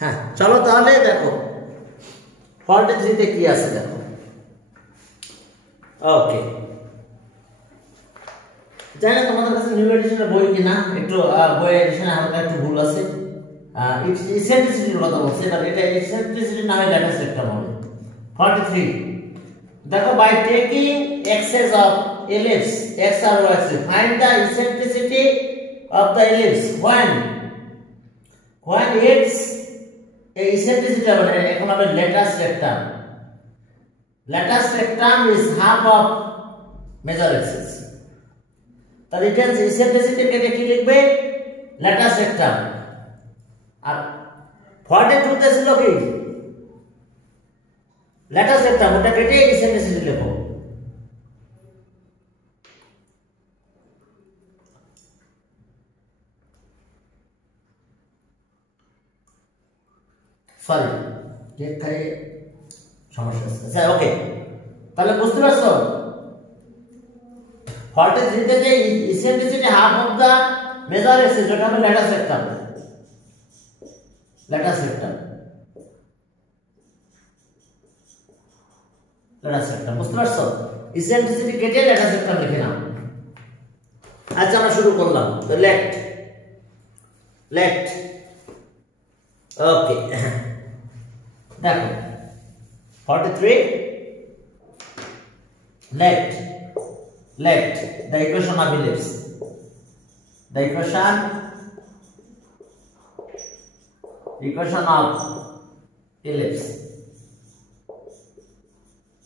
হ্যাঁ, চলো তাহলে দেখো 43 তে কি আছে দেখো। ওকে, জানি না তোমাদের কাছে নিউ এডিশনের বই কিনা, একটু বই এডিশনে হালকা একটু ভুল আছে। ইসেন্ট্রিসিটির কথা বলছে, এটা ইসেন্ট্রিসিটি না হয় ল্যাটাস রেক্টাম হবে। 43 দেখো, by taking axes of ellipse x আর y axis find the eccentricity of the ellipse when its eccentricity এখন হবে latus rectum. Latus rectum is half of major axis। তাহলে এটা ইসেন্ট্রিসিটি কেটে কি লিখবে? ল্যাটাস রেক্টাম। আর 42 তে ছিল কি ল্যাটাস রেক্টাম, ওটা কেটে ইসেন্ট্রিসিটি লিখো। সরি, এখানে সমস্যা আছে। আচ্ছা, ওকে, তাহলে বুঝতে পারছো 43 তে যে eccentricity half of the major axis, যেটা হবে latus rectum. Latus rectum, latus rectum, বুঝতে পারছো? ইসেন্ট্রিসিটি কেটে ল্যাটাস রেক্টাম লিখে নাও। আচ্ছা, আমরা শুরু করলাম। তো লেট ওকে, দেখো 43 let the equation of ellipse, the equation of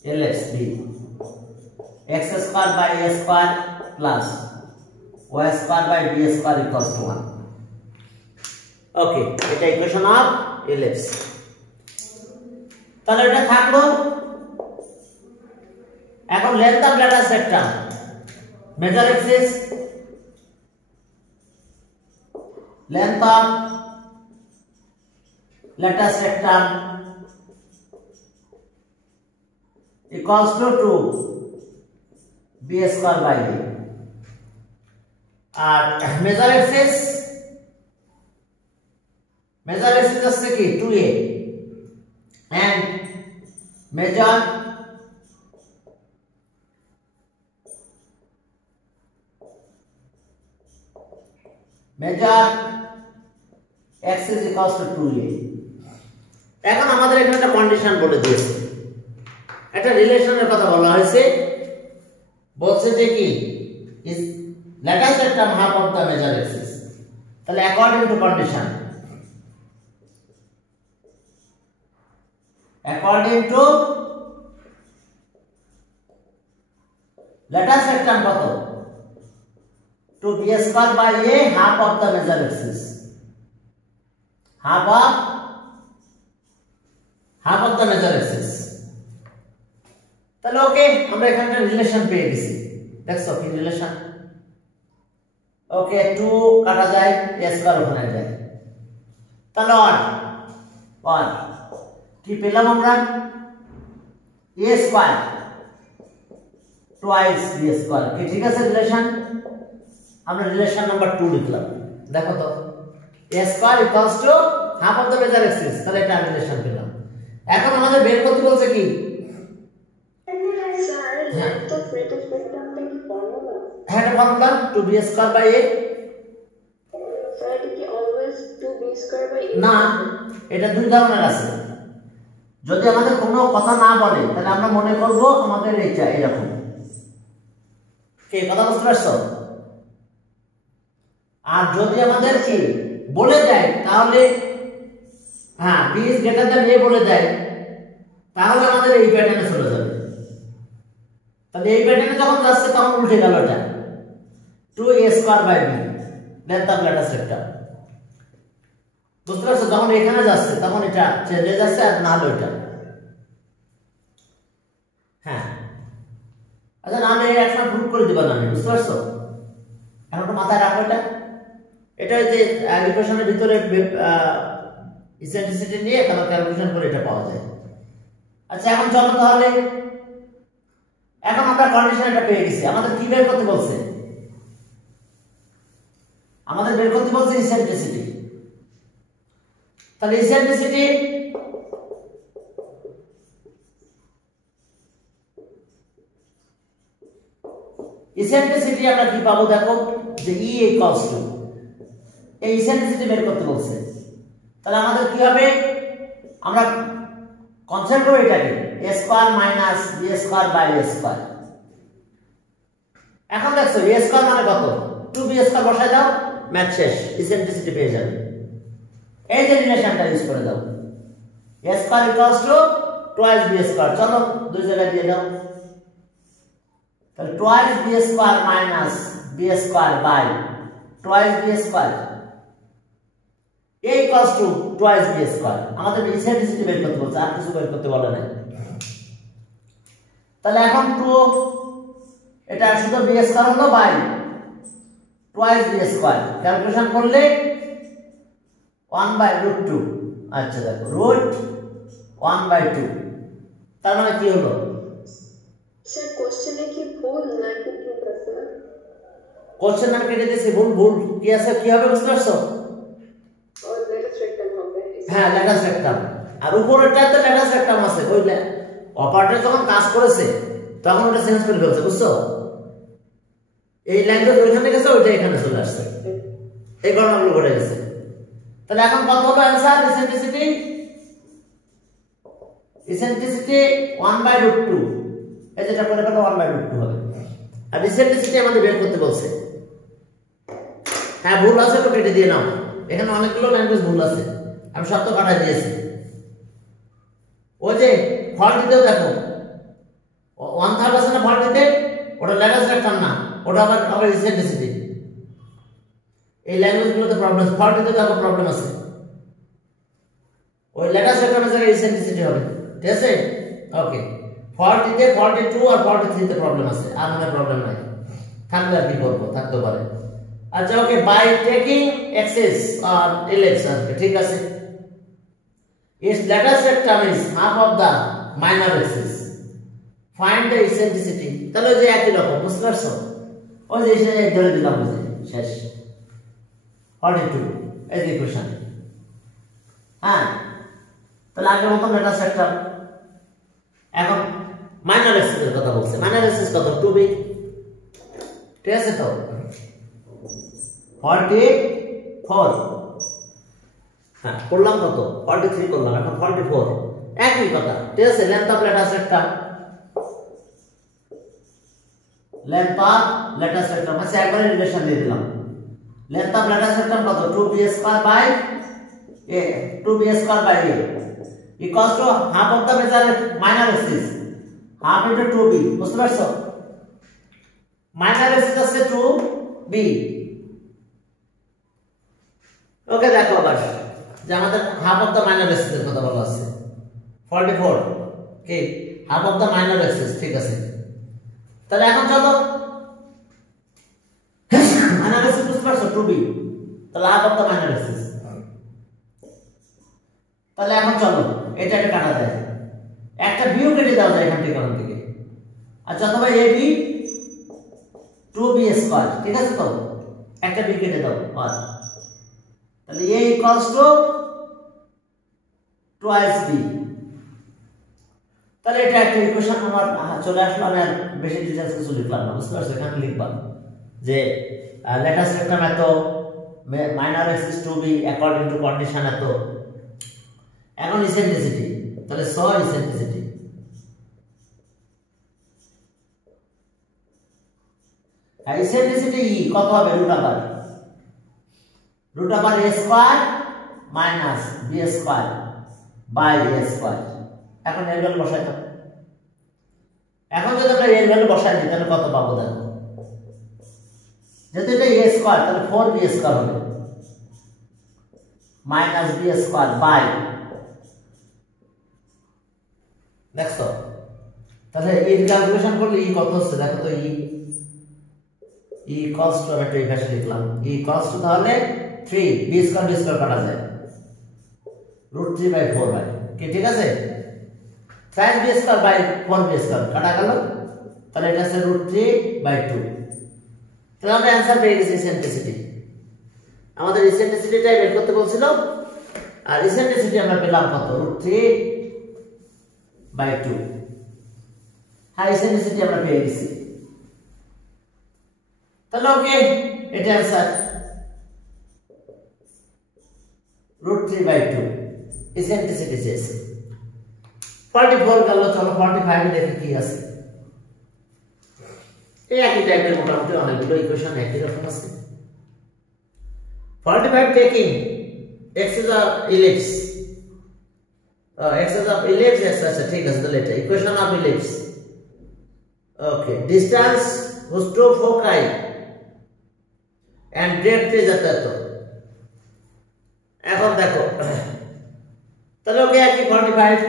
ellipse be x square by a square plus y square by b square equals to 1. ওকে, এটা ইকুয়েশন অফ ellipse। তাহলে এটা থাকলো। এখন length of latus rectum, major axis, length of latus rectum equals to 2 b square by a, আর major axis হচ্ছে কি 2a and measure x is equals to 2a। এখন আমাদের এখানে একটা কন্ডিশন বলে দিয়েছে, একটা রিলেশনের কথা বলা হয়েছে। বলছে যে কি is latus rectum half of the major axis। তাহলে according to condition, according to latus rectum কত? 2b square by a half of the major axis, half of the major axis। তাহলে ওকে, আমরা এখানে একটা রিলেশন পেয়ে গেছি। দেখছো কি রিলেশন? ওকে, 2 কাটা যায়, a স্কয়ার ওখানে যায়, তাহলে 1 কি পেলাম আমরা? a square twice b square. কি ঠিক আছে রিলেশন? আমরা রিলেশন নাম্বার 2 লিখলাম। দেখো তো, a square equals to half of the major axis, তাহলে এটা রিলেশন পেলাম। এখন আমাদের বের করতে বলছে কি? স্যার, লেন্থ অফ ল্যাটাস রেক্টামটা কি ফর্মুলা? হ্যাঁ, এটা formula 2b square by a। Sir, এটা কি always 2b square by a? না, এটা দুই ধরনের আছে। যদি আমাদের কোনো কথা না বলে তাহলে আমরা মনে করব আমাদের এইটা এরকম। কি কথা বুঝতে পারছো? আর যদি আমাদের কি বলে দেয় তাহলে হ্যাঁ b is greater than a বলে দেয়, তাহলে আমাদের এই প্যাটার্নে চলে যাবে। তাহলে এই প্যাটার্নে যখন যাচ্ছে তখন উল্টে গেল, এটা 2a square by b length of latus rectum. বুঝতে পারছো? যখন এখানে যাচ্ছে তখন এটা চেঞ্জ হয়ে যাচ্ছে, আর না হলো এটা। হ্যাঁ, আচ্ছা, না হলে একটা প্রুফ করে দিবা না, বুঝতে পারছো? এখন তো মাথায় রাখো এটা। এটা যে ইকুয়েশনের ভিতরে ইসেন্ট্রিসিটি নিয়ে তারপর ক্যালকুলেশন করে এটা পাওয়া যায়। আচ্ছা, এখন চলো তাহলে, এখন আমরা কন্ডিশন এটা পেয়ে গেছি। আমাদের কি বের করতে বলছে? আমাদের বের করতে বলছে ইসেন্ট্রিসিটি। তাহলে ইসেন্ট্রিসিটি আমরা কি পাবো দেখো যে E ইকুয়ালস টু এই ইসেন্ট্রিসিটি বের করতে বলছে তাহলে আমাদের কি হবে আমরা কনসেপ্ট করব এটাকে a square minus b square by a square এখন দেখো a স্কয়ার মানে কত 2b স্কয়ার বসায় দাও ম্যাথ শেষ ইসেন্ট্রিসিটি পেয়ে যাবে এই যে রিলেশনটা ইউজ করে দাও a square equals to twice b square চলো দুই জায়গায় দিয়ে দাও তাহলে twice b square minus b square by twice b square a equals to twice b square আমাদের ইসেন্ট্রিসিটি বের করতে বলছে আর কিছু বের করতে বলে না তাহলে এখন 2 এটা শুধু b স্কয়ার হলো by twice b square calculation করলে 1/√2 আচ্ছা দেখো √1/2 তার মানে কি হলো স্যার কোশ্চেনে কি ভুল নাকি ঠিক আছে কোশ্চেন নাম কেটে দিয়েছি ভুল কি আছে কি হবে বুঝতে পারছো হ্যাঁ ল্যাটাস রেক্টাম আর উপরেরটাতে ল্যাটাস রেক্টাম আছে বুঝলে অপারেটর যখন কাজ করেছে তখন ওটা চেঞ্জ করে ফেলছে বুঝছো এই ল্যাঙ্গুয়েজ ওইখানে গেছে ওইটা এখানে চলে আসছে এই ঘটনাগুলো ঘটে গেছে তাহলে এখন কত হলো অ্যানসার ইসেন্ট্রিসিটি 1/√2 এই যেটা করে ফেলো 1/√2 হবে আর ইসেন্ট্রিসিটি আমাদের বের করতে বলছে হ্যাঁ ভুল আছে তো কেটে দিয়ে নাও এখানে অনেকগুলো ল্যাঙ্গুয়েজ ভুল আছে আমি সব তো কাটা দিয়েছি ওই যে ফল্ট দিতেও দেখো 1/3 আছে না ফল্ট দিতে ওটা ল্যাটাস রেক্টাম না ওটা আবার ইসেন্ট্রিসিটি এই ল্যাঙ্গুয়েজগুলোতে প্রবলেম ফল্ট দিতে দেখো প্রবলেম আছে ওই ল্যাটাস রেক্টামের জায়গায় ইসেন্ট্রিসিটি হবে ঠিক আছে ওকে ফল্ট দিতে 42 আর 43 তে প্রবলেম আছে আর মানে প্রবলেম নাই থাকলে আর কি করব থাকতে পারে আচ্ছা okay by taking axes or ellipse ঠিক আছে its lattice rectum is half of the minor axis find the eccentricity তাহলে যে একই রকম বুঝতে পারছো ওই যে এসে ধরে দিলাম বুঝে শেষ 42 এই যে কোশ্চেন হ্যাঁ তাহলে আগের মত ল্যাটাস রেক্টাম এখন মাইনর এক্সিস এর কথা বলছে মাইনর এক্সিস কত 2b ঠিক আছে তো 44 হ্যাঁ করলাম কত 43 করলাম এখন 44 একই কথা ঠিক আছে লেন্থ অফ ল্যাটাস রেক্টাম আচ্ছা একবারে রিলেশন দিয়ে দিলাম লেন্থ অফ ল্যাটাস রেক্টাম কত 2b square by a 2b square by a equals to half of the major minor axis half into 2b বুঝতে পারছো মাইনর এক্সিস আছে 2b ওকে দেখো আবার যে আমাদের half of the minor axis এর কথা বলা আছে 44 কি half of the minor axis ঠিক আছে তাহলে এখন চলো মাইনর এক্সিস বুঝতে পারছো 2b তাহলে half of the minor axis তাহলে এখন চলো এটাকে কাটা যায় একটা ভিউ কেটে দাও যায় এখান থেকে আচ্ছা অথবা ab 2b স্কয়ার ঠিক আছে তো একটা বি কেটে দাও আর তাহলে a equals to twice b তাহলে এটা একটা ইকুয়েশন আমার চলে আসলো আমি আর বেশি ডিটেইলস কিছু লিখলাম না বুঝতে পারছো এখানে লিখবা যে ল্যাটাস রেক্টাম এত minor axis 2b according to condition এত এখন ইসেন্ট্রিসিটি তাহলে সো ইসেন্ট্রিসিটি ইসেন্ট্রিসিটি ই কত হবে root over a square minus b square by a square এখন এর ভ্যালু বসাই দাও এখন যদি আমরা এর ভ্যালু বসাই দিই তাহলে কত পাবো দেখো যদি এটা a স্কয়ার তাহলে 4b স্কয়ার হবে minus b স্কয়ার by দেখো তাহলে এর ক্যালকুলেশন করলে ই কত হচ্ছে দেখো তো ই ইকুয়ালস টু আমি এই ভাষায় লিখলাম ই ইকুয়ালস টু তাহলে 3 b স্কয়ার কাটা যায় √3/4 বাই কি ঠিক আছে 5b square by 4b square কাটা গেল তাহলে এটা আছে √3/2 তাহলে আমরা आंसर পেয়ে গেছি ইসেন্ট্রিসিটি আমাদের ইসেন্ট্রিসিটিটাই বের করতে বলছিল আর ইসেন্ট্রিসিটি আমরা পেলাম কত √3/2 হাই ইসেন্ট্রিসিটি আমরা পেয়ে গেছি তাহলে ওকে এটা आंसर √3/2 ইসেন্ট্রিসিটি চেয়েছে 44 গেল চলো 45 এ দেখি কি আছে এই একই টাইপের মোটামুটি অনেকগুলো ইকুয়েশন একই রকম আছে 45 taking x is a ellipse x is a ellipse yes আচ্ছা ঠিক আছে তাহলে এটা equation of ellipse okay distance whose two foci and depth is এত এখন দেখো তাহলে ওকে একই 45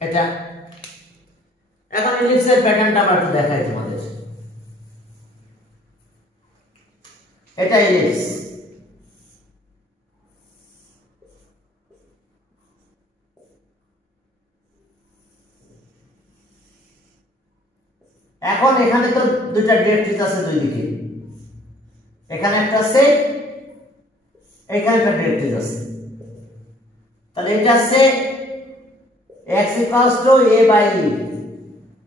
এটা এখন ইলিপসের প্যাটার্নটা আমরা একটু দেখাই তোমাদের এটা ইলিপস এখন এখানে তো দুইটা ডিরেক্ট্রিক্স আছে দুই দিকে এখানে একটা আছে এখানে একটা ডিরেক্ট্রিক্স আছে তাহলে এটা আছে x = a/e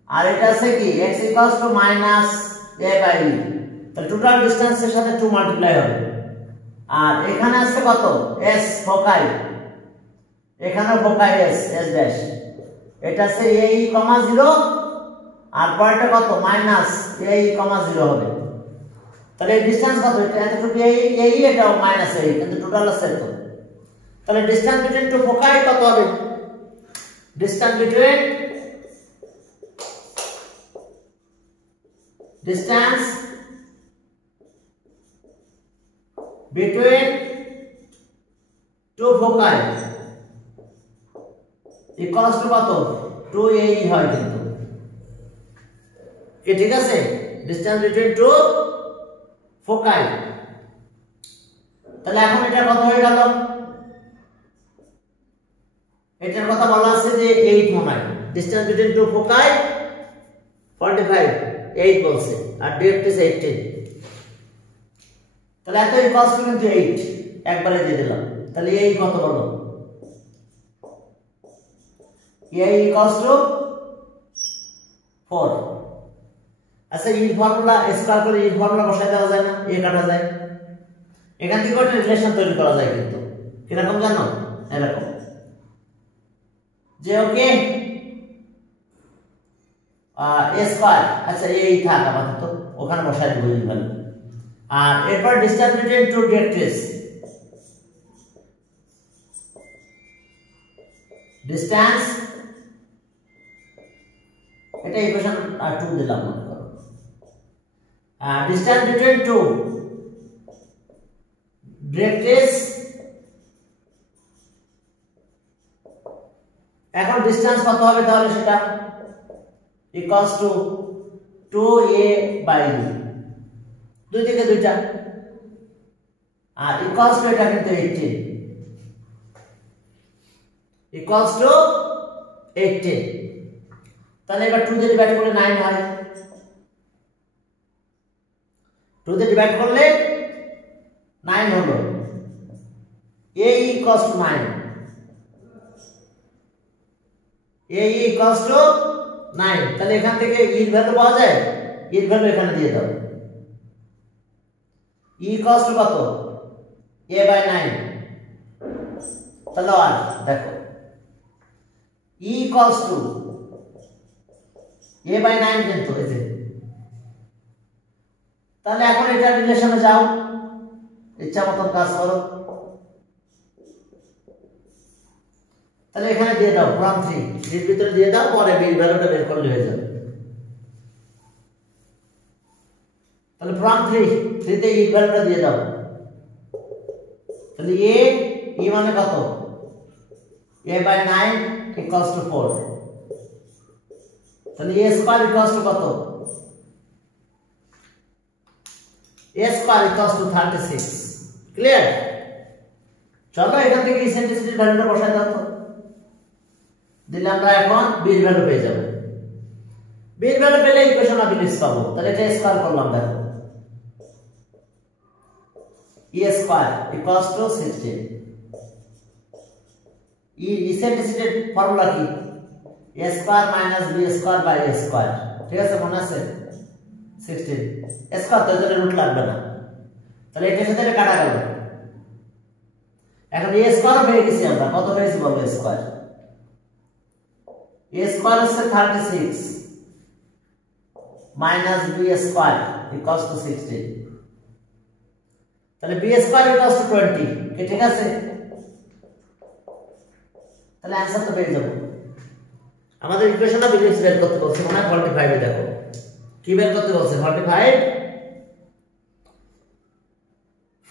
আর এটা আছে কি x = -a/e তাহলে টোটাল ডিসটেন্সের সাথে 2 মাল্টিপ্লাই হবে আর এখানে আছে কত s ফোকাই এখানেও ফোকাই s ড্যাশ এটা আছে ae, 0 আর পরেরটা কত -ae, 0 হবে তাহলে এই ডিসটেন্স কত এটা এতটুকু ae এটাও -ae কিন্তু টোটাল আছে তো তাহলে ডিসটেন্স বিটুইন টু ফোকাই কত হবে distance between two foci equals to কত 2ae হয় কিন্তু কি ঠিক আছে distance between two foci তাহলে এখন এটা কত হয়ে গেল এটার কথা বলা আছে যে 8 মনে হয় ডিসটেন্স বিটুইন টু ফোকাই 45 8 বলছে আর ডেপথ ইজ 18 তাহলে এত ইকুয়ালস টু কিন্তু 8 একবারে দিয়ে দিলাম তাহলে এই কত বলো এই ইকুয়ালস টু 4 আচ্ছা এই ফর্মুলা স্কয়ার করে এই ফর্মুলা বসাই দেওয়া যায় না এ কাটা যায় এখান থেকে একটা রিলেশন তৈরি করা যায় কিন্তু কি রকম জানো এরকম যে ওকে a স্কয়ার আচ্ছা এই থাক আপাতত ওখানে বসাই দেব এই ভ্যালু আর এরপর ডিসটেন্স বিটুইন টু ডিরেক্ট্রিক্স ডিসটেন্স এটা ইকুয়েশন 2 দিলাম মনে করো ডিসটেন্স বিটুইন টু ডিরেক্ট্রিক্স এখন ডিসটেন্স কত হবে তাহলে সেটা ইকুয়ালস টু 2a/e দুই দিকে দুইটা আর ইকুয়ালস টু এটা কিন্তু 18 ইকুয়ালস টু 18 তাহলে এবার 2 দিয়ে ডিভাইড করলে 9 হয় 2 দিয়ে ডিভাইড করলে 9 হলো a equals two 9 a equals to 9 তাহলে এখান থেকে এর ভ্যালু পাওয়া যায় এর ভ্যালু এখানে দিয়ে দাও e equals to কত a/9 তাহলে আর দেখো e equals to a/9 কিন্তু এই যে তাহলে এখন এটা রিলেশনে যাও ইচ্ছা মত কাজ করো তাহলে এখানে দিয়ে দাও ফর্ম 3 এর ভিতরে দিয়ে দাও পরে বি ভ্যালুটা বের করলে হয়ে যাবে তাহলে ফর্ম 3 তে ই ভ্যালুটা দিয়ে দাও তাহলে a e মানে কত a/9 equals to 4 তাহলে a স্কয়ার equals to কত a স্কয়ার equals to 36 ক্লিয়ার চলো এখান থেকে ইসেন্ট্রিসিটির ভ্যালুটা বসাই দাও তো দিলে আমরা এখন বি এর ভ্যালু পেয়ে যাব বি এর ভ্যালু পেলে ইকুয়েশন অফ ইলিপস পাবো তাহলে এটা স্কয়ার করলাম দেখো e square equals to 16 ইসেন্ট্রিসিটির ফর্মুলা কি a square minus b square by a square ঠিক আছে মনে আছে 16 স্কয়ার তো এর রুট লাগবে না তাহলে এটার সাথে এটা কাটা গেল এখন a স্কয়ার পেয়ে গেছি আমরা কত পেয়েছি বলো a স্কয়ার হচ্ছে 36 minus b square equals to 16 তাহলে b square equals to 20 কি ঠিক আছে তাহলে आंसर তো পেয়ে যাব আমাদের ইকুয়েশনটা বিলিভস বের করতে বলছে মনে হয় 45 এ দেখো কি বের করতে বলছে 45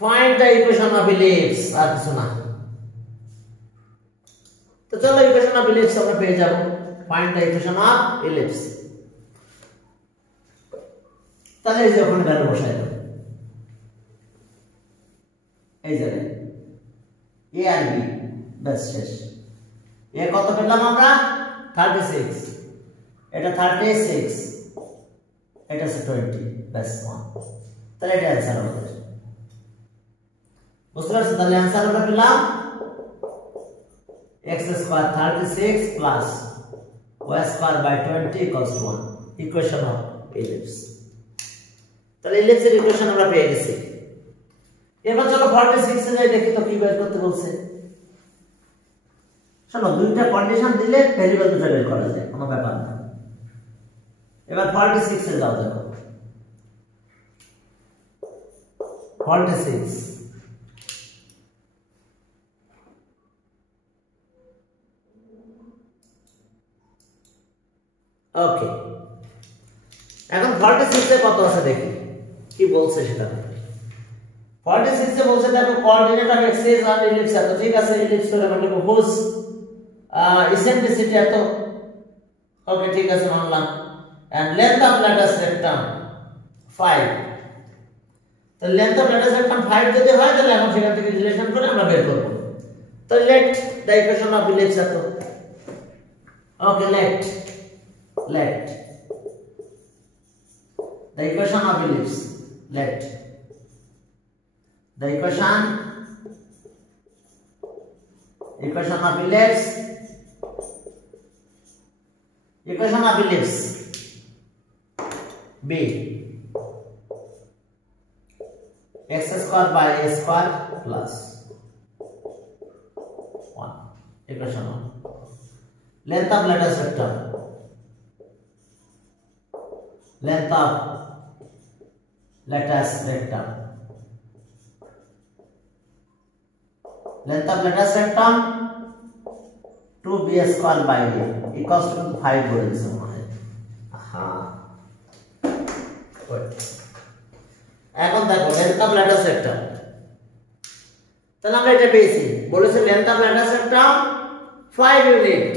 ফাইন্ড দ্য ইকুয়েশন অফ বিলিভস আর কিছু না তো চলো ইকুয়েশন অফ বিলিভস আমরা পেয়ে যাব find the equation of believes তাহলে এই যে ওখানে ভ্যালু বসাই দাও এই যে a আর b বাস শেষ এ কত পেলাম আমরা 36 এটা 36 এটা 20 বাস 1 তাহলে এটা आंसर আমাদের বুঝতে পারছো তাহলে आंसर আমরা পেলাম x square 36 plus y square by 20 equals to 1 equation of ellipse তাহলে এলিপসের ইকুয়েশন আমরা পেয়ে গেছি এবার চলো 46 এ যাই দেখি তো কি বের করতে বলছে শোনো দুইটা কন্ডিশন দিলে ভেরিয়েবল দুটো বের করা যায় কোনো ব্যাপার না এবার 46 এ যাও দেখো 46 ওকে এখন 46 এ কত আছে দেখি কি বলছে সেটা 46 এ বলছে দেখো কোঅর্ডিনেট অফ এক্সিস আর ইলিপস এত ঠিক আছে ইলিপস করে মানে হুজ ইসেন্ট্রিসিটি এত ওকে ঠিক আছে মানলাম and length of latus rectum 5 তো লেন্থ অফ ল্যাটাস রেক্টাম 5 যদি হয় তাহলে এখন সেখান থেকে রিলেশন করে আমরা বের করব তো let the equation of ellipse এত okay let the equation of ellipse let the equation of ellipse b x square by a square plus 1 equation 1 length of lattice vector length of lattice rectum length of lattice rectum 2b square by a equals to 5 বলেছে মানে হ্যাঁ এখন দেখো length of lattice rectum তাহলে আমরা এটা পেয়েছি বলেছে length of lattice rectum 5 ইউনিট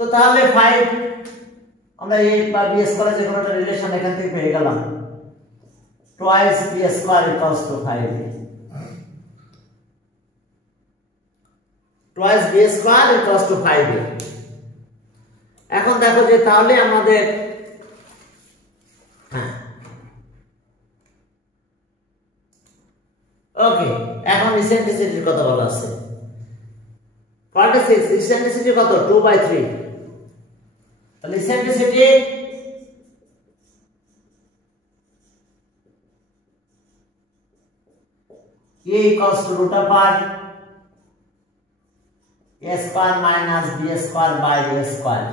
তো তাহলে 5 আমরা a বা b স্কয়ার যে কোনো একটা রিলেশন এখান থেকে পেয়ে গেলাম twice b square equals to 5a twice b square equals to 5a এখন দেখো যে তাহলে আমাদের ওকে এখন ইসেন্ট্রিসিটির কথা বলা আছে 46 ইসেন্ট্রিসিটি কত 2/3 তাহলে eccentricity a equals to root over a square minus b square by a square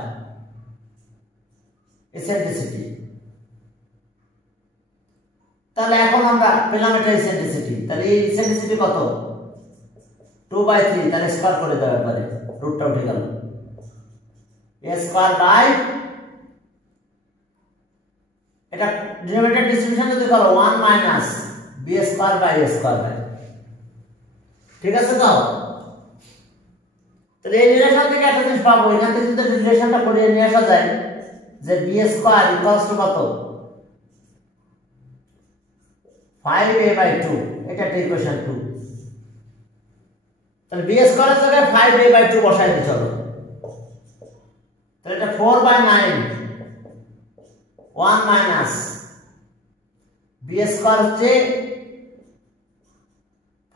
eccentricity তাহলে এখন আমরা পেলাম এটা ইসেন্ট্রিসিটি তাহলে এই ইসেন্ট্রিসিটি কত 2/3 তাহলে স্কয়ার করে দেওয়া পারে রুটটা উঠে গেল a square by এটা ডিনোমিনেটর ডিস্ট্রিবিউশন যদি করো 1 minus b square by a square by ঠিক আছে তো তাহলে এই রিলেশন থেকে একটা জিনিস পাবো এখান থেকে যদি রিলেশনটা করে নিয়ে আসা যায় যে b স্কয়ার ইকুয়ালস টু কত 5a by 2 এটা একটা ইকুয়েশন 2 তাহলে b স্কয়ারের জায়গায় 5a by 2 বসাই দিই চলো তাহলে এটা 4/9 1 minus b স্কয়ার হচ্ছে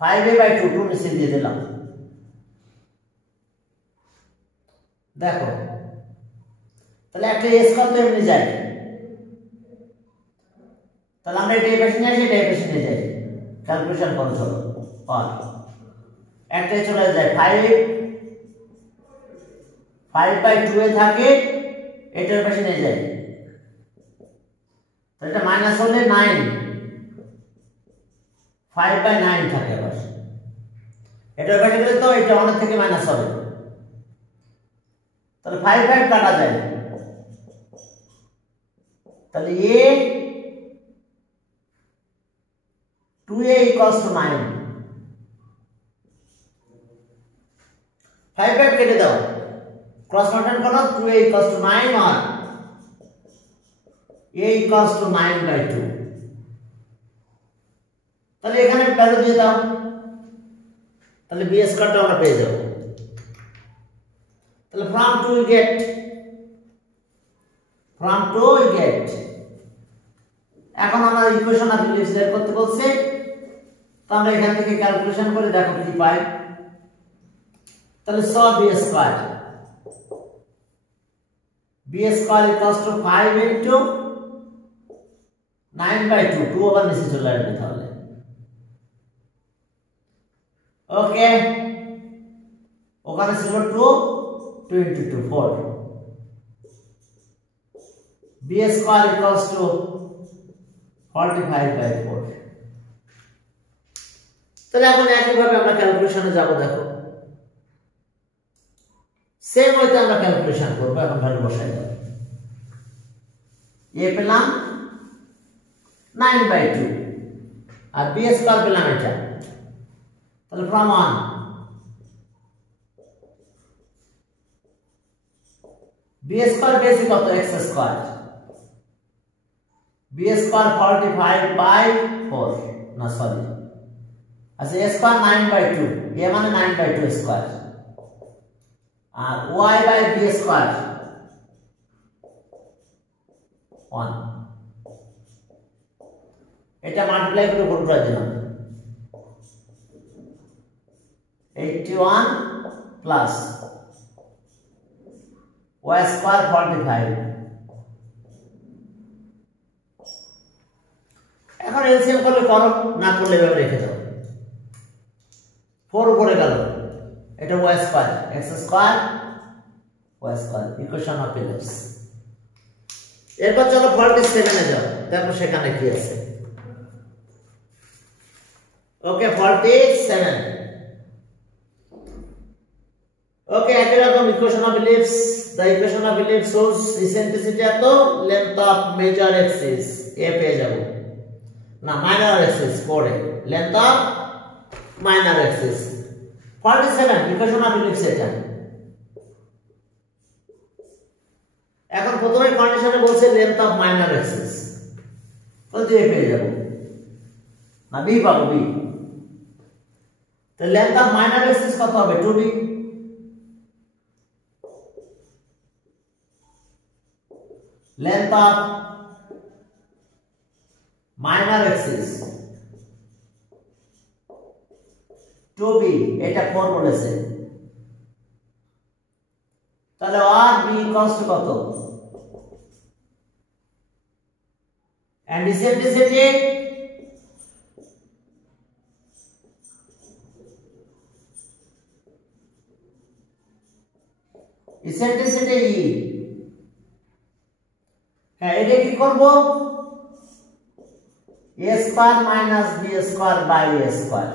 5a/2 2 নিচে দিয়ে দিলাম। দেখো তাহলে একটা a স্কয়ার তো এমনি যায়, তাহলে আমরা এটা এই পাশে নিয়ে আসি, এটা এই পাশে নিয়ে যাই, ক্যালকুলেশন করো চলো। আর একটাই চলে যায় 5/2 এ থাকে, এটার পাশে নিয়ে যায়, তাহলে এটা মাইনাস হলে 9, 5/9 থাকে আবার, এটার পাশে গেলে তো এটা অনেক থেকে মাইনাস হবে, তাহলে 5 কাটা যায়, তাহলে a 2a equals to 9, 5 কেটে দাও, ক্রস মাল্টিপ্লাই করো, 2a equals to 9 R a equals to 9/2, তাহলে এখানে ভ্যালু দিয়ে দাও, তাহলে b স্কয়ারটা আমরা পেয়ে যাব। তাহলে from 2 we get এখন আমরা ইকুয়েশন অফ লিমিটস বের করতে বলছে, তো আমরা এখান থেকে ক্যালকুলেশন করে দেখো কি পাই। তাহলে so b square equals to 5 into 9/2, 2 আবার নিচে চলে আসবে তাহলে। ওকে, ওখানে ছিল 2, 2 into 2 4, b স্কয়ার equals to 45/4। তাহলে এখন একইভাবে আমরা ক্যালকুলেশনে যাব, দেখো সেম ওয়েতে আমরা ক্যালকুলেশন করব। এখন ভ্যালু বসাই দাও, a পেলাম 9/2 আর b স্কয়ার পেলাম এটা, তাহলে from 1 b স্কয়ার বেসে কত x স্কয়ার, b স্কয়ার 45/4, না সরি, আচ্ছা a স্কয়ার 9/2, a মানে 9/2 স্কয়ার, আর y/b স্কয়ার 1, এটা মাল্টিপ্লাই করে গুণ করে দিলাম, 81 প্লাস y স্কয়ার 45। এখন এলসিএম করলে করো, না করলে এভাবে রেখে দাও, 4 উপরে গেল, এটা y square x square y square, equation of limits. এরপর চলো 47 এ যাও, দেখো সেখানে কি আছে। ওকে 47, ওকে একই রকম equation of limits. The equation of ellipse shows eccentricity এত, length of major axis a পেয়ে যাব, না minor axis পরে, length of minor axis 47 equation of ellipse এটা। এখন প্রথমে কন্ডিশনে বলছে length of minor axis, তাহলে a পেয়ে যাব, না b পাবো, b, তো length of minor axis কত হবে 2b, length of minor axis 2b, এটা 4 বলেছে, তাহলে আর b ইকুয়ালস টু কত, and eccentricity e, হ্যাঁ এটা কি করব, a square minus b square by a square,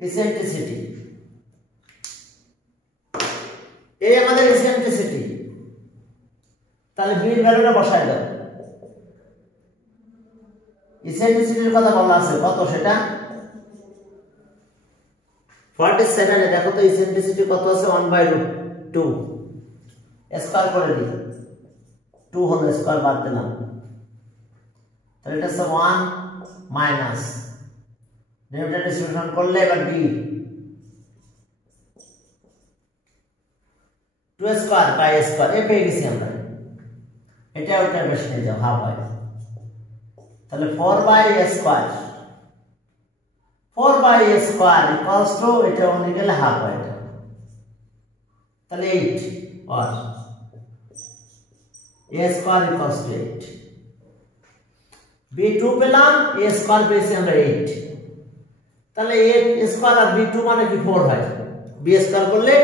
eccentricity, এই আমাদের ইসেন্ট্রিসিটি। তাহলে b এর ভ্যালুটা বসাই দাও, ইসেন্ট্রিসিটির কথা বলা আছে কত, সেটা 47 এ দেখো তো ইসেন্ট্রিসিটি কত আছে, 1/√2, স্কয়ার করে দিই, 2 হোল স্কয়ার বাদ দিলাম, তাহলে এটা হচ্ছে 1 মাইনাস ডেরিভেটিভ ডিস্ট্রিবিউশন করলে এবার b 2 স্কয়ার বাই স্কয়ার, এ পেয়ে গেছি আমরা, এটা ওটা বেশি নিয়ে যাও, হাফ হয়, তাহলে 4 by square 4 by a square equals to এটা অন্য গেলে হাফ হয় তাহলে 8 আর a square equals to 8 b2 পেলাম a স্কয়ার পেয়েছি আমরা 8 তাহলে a স্কয়ার আর b2 মানে কি 4 হয় b স্কয়ার করলে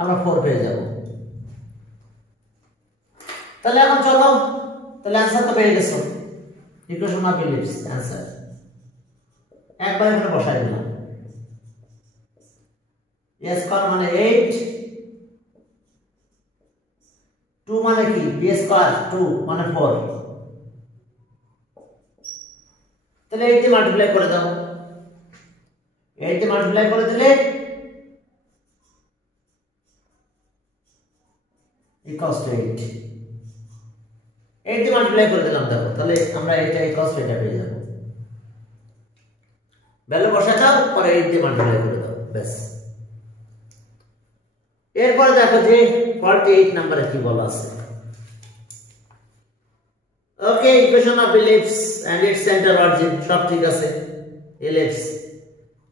আমরা 4 পেয়ে যাব তাহলে এখন চলো তাহলে आंसर তো পেয়ে গেছো ইকুয়েশন অফ ইলিপস आंसर একবার এখানে বসাই দিলাম a স্কয়ার মানে 8 2 মানে কি b স্কয়ার 2 মানে 4 তাহলে 8 দিয়ে মাল্টিপ্লাই করে দাও 8 দিয়ে মাল্টিপ্লাই করে দিলে ইকুয়ালস টু 8 8 দিয়ে মাল্টিপ্লাই করে দিলাম দেখো তাহলে আমরা এটা ইকুয়ালস টু এটা পেয়ে যাব ভ্যালু বসাই দাও পরে 8 দিয়ে মাল্টিপ্লাই করে দাও বাস এরপর দেখো যে 48 নম্বরে কি বলা আছে okay equation of ellipse and its centre origin সব ঠিক আছে ইলিপস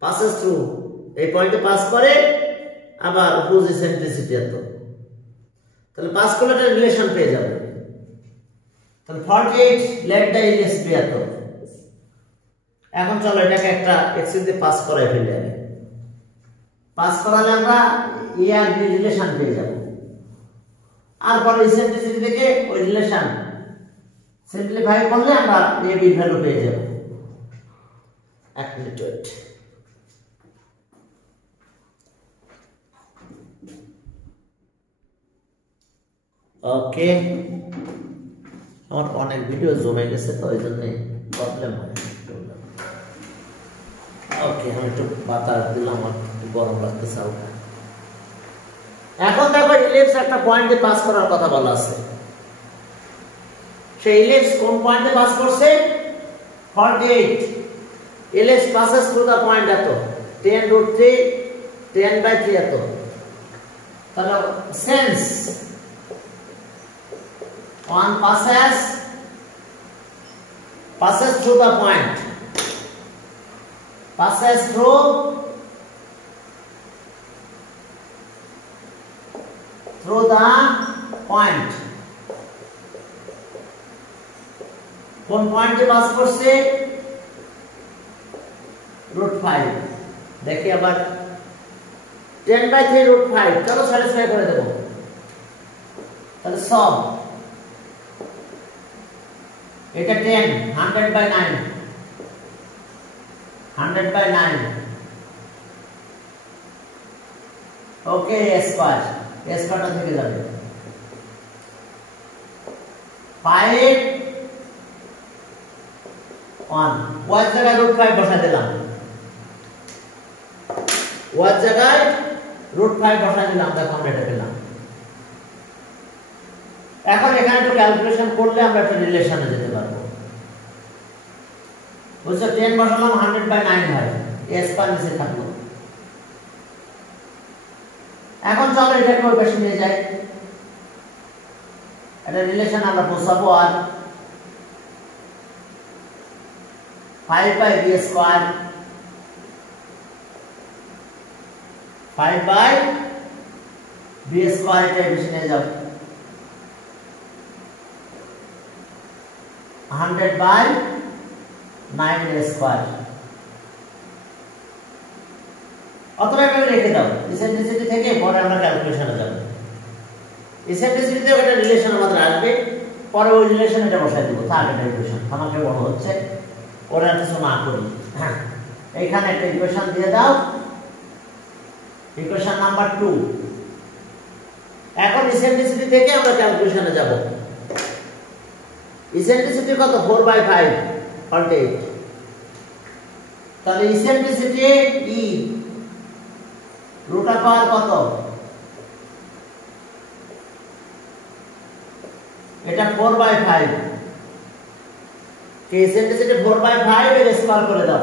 passes through এই পয়েন্টে পাস করে আবার অপোজিট সেন্ট্রিসিটি এত তাহলে পাস করলে একটা রিলেশন পেয়ে যাবে তাহলে 48 লেট দ্য ইলিপস বি এত এখন চলো এটাকে একটা এক্সিস দিয়ে পাস করাই ফেলি আগে পাস করালে আমরা এ আর বি রিলেশন পেয়ে যাব আর পরে সেন্ট্রিসিটি থেকে ওই রিলেশন সিম্পলিফাই করলে আমরা এ বি ভ্যালু পেয়ে যাব এক মিনিট ওয়েট ওকে আমার অনেক ভিডিও জমে গেছে তো এই জন্য প্রবলেম হয় ওকে আমি একটু বাতাস দিলাম আর একটু গরম লাগতেছে হালকা এখন দেখো ইলিপস একটা পয়েন্টে পাস করার কথা বলা আছে সেই ইলিপস কোন পয়েন্টে পাস করছে 48 ellipse passes through the point এত 10√3 10/3 এত তাহলে sense one passes through the point passes through the point কোন পয়েন্টে পাস করছে √5 দেখি আবার 10/3 √5 চলো স্যাটিসফাই করে দেব তাহলে সব এটা 10 100/9 100/9 ওকে a স্কয়ারটা থেকে যাবে 5 1 ওয়ার জায়গায় √5 বসা দিলাম ওয়ার জায়গায় √5 বসা দিলাম দেখো আমরা এটা পেলাম এখন এখানে একটু ক্যালকুলেশন করলে আমরা একটা রিলেশনে যেতে পারবো বুঝছো 10 বসালাম 100/9 হয় a স্কয়ার নিচে থাকলো এখন চলো এটাকে ওই পাশে নিয়ে যাই একটা রিলেশন আমরা বসাবো আর 5/b স্কয়ার 5/b স্কয়ার এটা বেশি নিয়ে যাও 100/9 স্কয়ার অথবা এভাবে রেখে দাও ইসেন্ট্রিসিটি থেকে পরে আমরা ক্যালকুলেশনে যাব ইসেন্ট্রিসিটিতে একটা রিলেশন আমাদের আসবে পরে ওই রিলেশন এটা বসাই দেব থাক এটা ইকুয়েশন আমাকে বড় হচ্ছে ওরা কিছু না করি হ্যাঁ এইখানে একটা ইকুয়েশন দিয়ে দাও ইকুয়েশন নাম্বার 2 এখন ইসেন্ট্রিসিটি থেকে আমরা ক্যালকুলেশনে যাব ইসেন্ট্রিসিটি কত 4/5 48 তাহলে ইসেন্ট্রিসিটি ই রুট পাওয়ার কত এটা 4/5 কে ইসেন্ট্রিসিটি 4/5 এর স্কয়ার করে দাও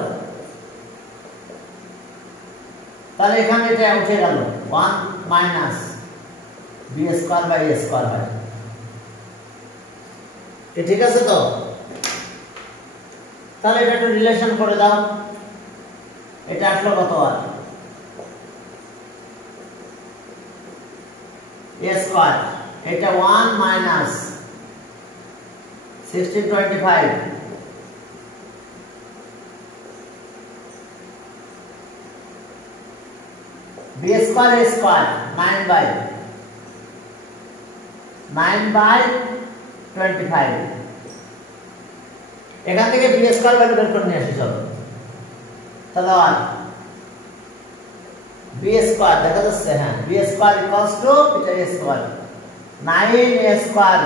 তাহলে এখানে এটা উঠে গেল 1 minus b square by a square হয় ঠিক আছে তো তাহলে এটা একটু রিলেশন করে দাও এটা আসলো কত আর a স্কয়ার এটা 1 minus 1625 b square a square 9 by 25 এখান থেকে b স্কয়ার ভ্যালু বের করে নিয়ে আসি চলো তাহলে আর b স্কয়ার দেখা যাচ্ছে হ্যাঁ b স্কয়ার ইকুয়ালস টু এটা a square 9a square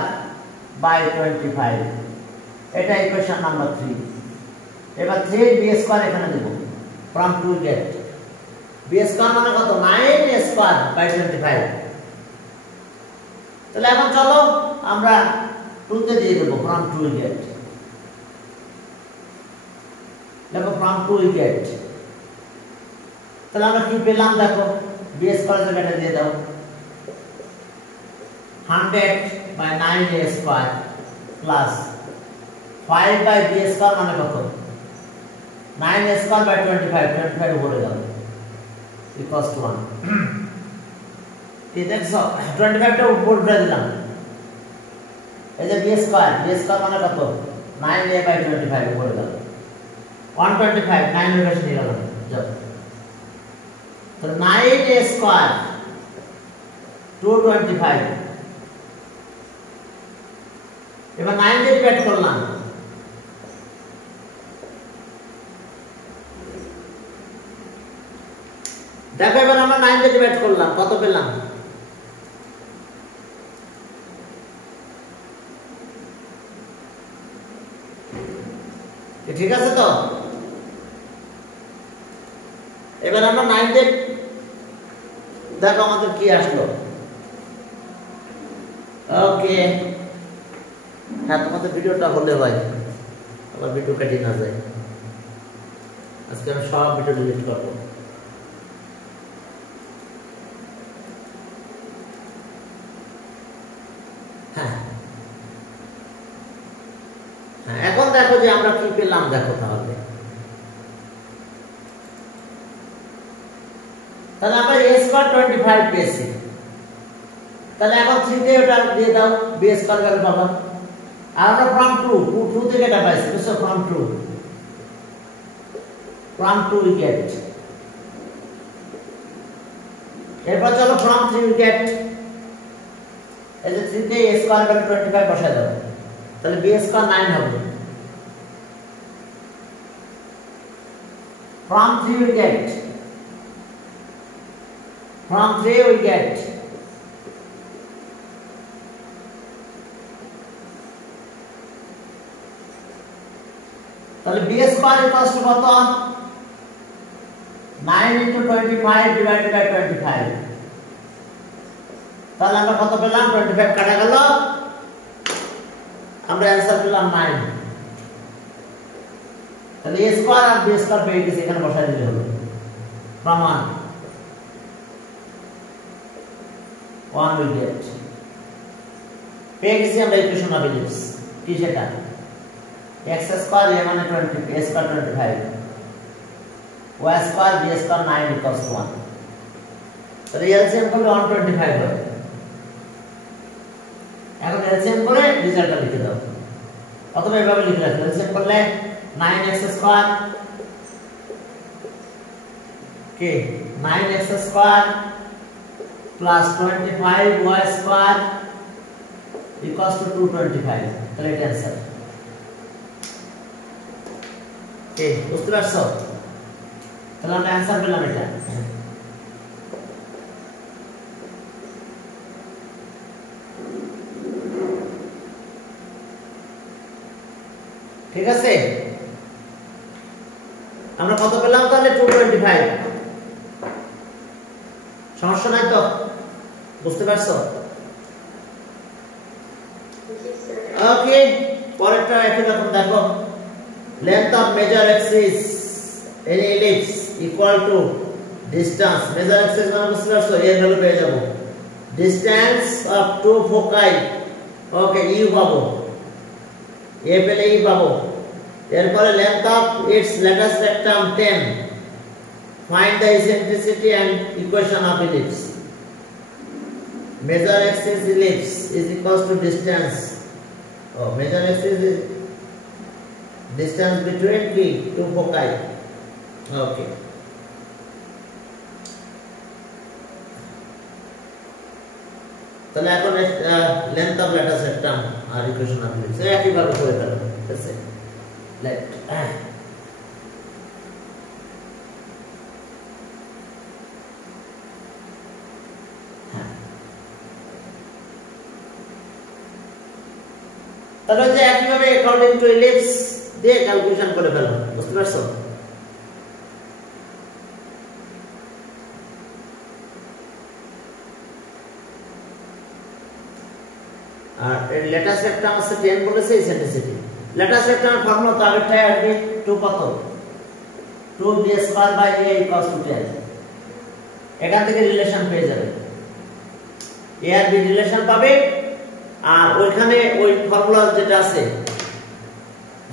by 25 এটা ইকুয়েশন নাম্বার 3 এবার 3b স্কয়ার এখানে দেব from two get b square মানে কত 9a স্কয়ার বাই 25 তাহলে এখন চলো আমরা 2 তে দিয়ে দেব ফ্রম টু গেট দেখো ফ্রম টু গেট তাহলে আমরা কি পেলাম দেখো b স্কয়ার জায়গাটা দিয়ে দাও 100 by 9a square plus 5 by b square মানে কত 9a স্কয়ার বাই 25 উপরে গেল ইকুয়ালস টু 1 ঠিক দেখছো 25 টা উপরে উঠে দিলাম এই যে b স্কয়ার মানে কত 9a বাই 25 উপরে গেল 125 9 এর কাছে নিয়ে গেলাম যাও তো 9a স্কয়ার 225 এবার 9 দিয়ে ডিভাইড করলাম দেখো এবার আমরা 9 দিয়ে ডিভাইড করলাম কত পেলাম ঠিক আছে তো এবার আমরা 9 দিয়ে দেখো আমাদের কি আসলো ওকে হ্যাঁ তোমাদের ভিডিওটা হলে হয় আবার ভিডিও কেটে না যায় আজকে আমি সব ভিডিও ডিলিট করবো হ্যাঁ হ্যাঁ এখন দেখো যে আমরা কি পেলাম দেখো তাহলে আমরা a স্কয়ার 25 পেয়েছি তাহলে এখন 3 দিয়ে ওটা দিয়ে দাও b স্কয়ার ভ্যালু পাবো আর আমরা ফ্রম 2 থেকে এটা পাইছি বুঝছো ফ্রম 2 we get এরপর চলো ফ্রম 3 we get এই যে 3 দিয়ে a স্কয়ার ভ্যালু 25 বসায় দাও তাহলে b স্কয়ার 9 হবে from 3 we get তাহলে b স্কয়ার ইকুয়ালস টু কত 9 into 25 divided by 25 তাহলে আমরা কত পেলাম 25 কাটা গেল আমরা आंसर পেলাম 9 তাহলে a স্কয়ার আর b স্কয়ার পেয়ে গেছে এখানে বসাই দিলে হলো from 1 we get পেয়ে গেছি আমরা ইকুয়েশন অফ ইলিপস কি সেটা x স্কয়ার a মানে 20 a square 25 y square b square 9 equals to 1 তাহলে এলসিএম করলে 125 হয় এখন এলসিএম করে রেজাল্টটা লিখে দাও অথবা এভাবে লিখে রাখো এলসিএম করলে 9x square K 9x square plus 25y square equals to 225 তাহলে এটা आंसर কে বুঝতে পারছো তাহলে আমরা आंसर পেলাম এটা ঠিক আছে আমরা কত পেলাম তাহলে 225 সমস্যা নাই তো বুঝতে পারছো ওকে পরেরটা একই রকম দেখো length of major axis any ellipse equal to distance major axis মানে বুঝতে পারছো এর ভ্যালু পেয়ে যাব distance of two foci ওকে e পাবো a পেলে e পাবো এরপরে length of its lattice rectum 10 find the eccentricity and equation of ellipse. Major axis ellipse is equals to distance. Oh, major axis is distance between two foci. Okay. তাহলে এখন length of latus rectum আর equation of ellipse একই ভাবে করে ফেলবো। ঠিক আছে, লেট তাহলে যে একইভাবে অ্যাকর্ডিং টু এলিপস দিয়ে ক্যালকুলেশন করে ফেলবো। বুঝতে পারছো? আর এর লেটার সেক্টম আছে 10 বলেছে ইসেন্ট্রিসিটি। লেটার সেক্টমের ফর্মুলা তো আগেরটাই আসবে 2 কত 2b square by a equals to 10। এখান থেকে রিলেশন পেয়ে যাবে, a আর b রিলেশন পাবে। আর ওইখানে ওই ফর্মুলা যেটা আছে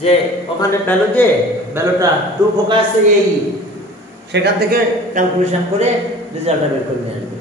যে ওখানে ভ্যালু দিয়ে ভ্যালুটা 2 ফোকাস আছে এই, সেখান থেকে ক্যালকুলেশন করে রেজাল্টটা বের করে নিয়ে আসবে।